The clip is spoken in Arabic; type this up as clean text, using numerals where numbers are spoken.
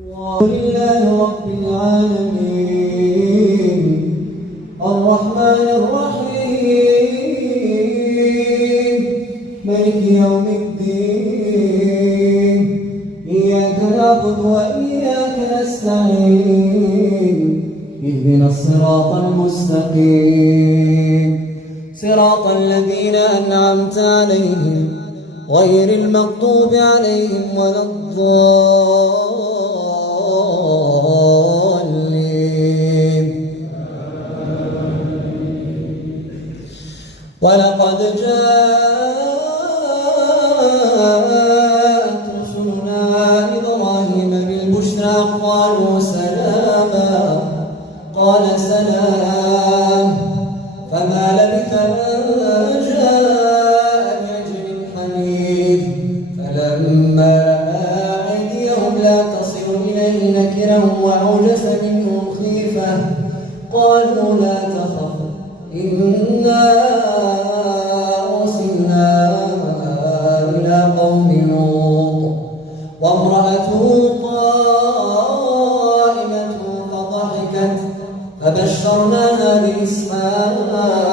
لله رب العالمين الرحمن الرحيم مالك يوم الدين إياك نعبد وإياك نستعين اهدنا الصراط المستقيم صراط الذين أنعمت عليهم غير المغضوب عليهم ولا الضالين. ولقد جاءت رسلنا إبراهيم بالبشرى قالوا سلاما قال سلام فما لبث أن جاء بعجل حنيذ فلما رأى أيديهم لا تصل إليه نكرهم وأوجس منهم خيفة قالوا لا تخف إنا أرسلنا إلى قوم لوط وامرأته قائمة فضحكت فبشرناها بإسماعيل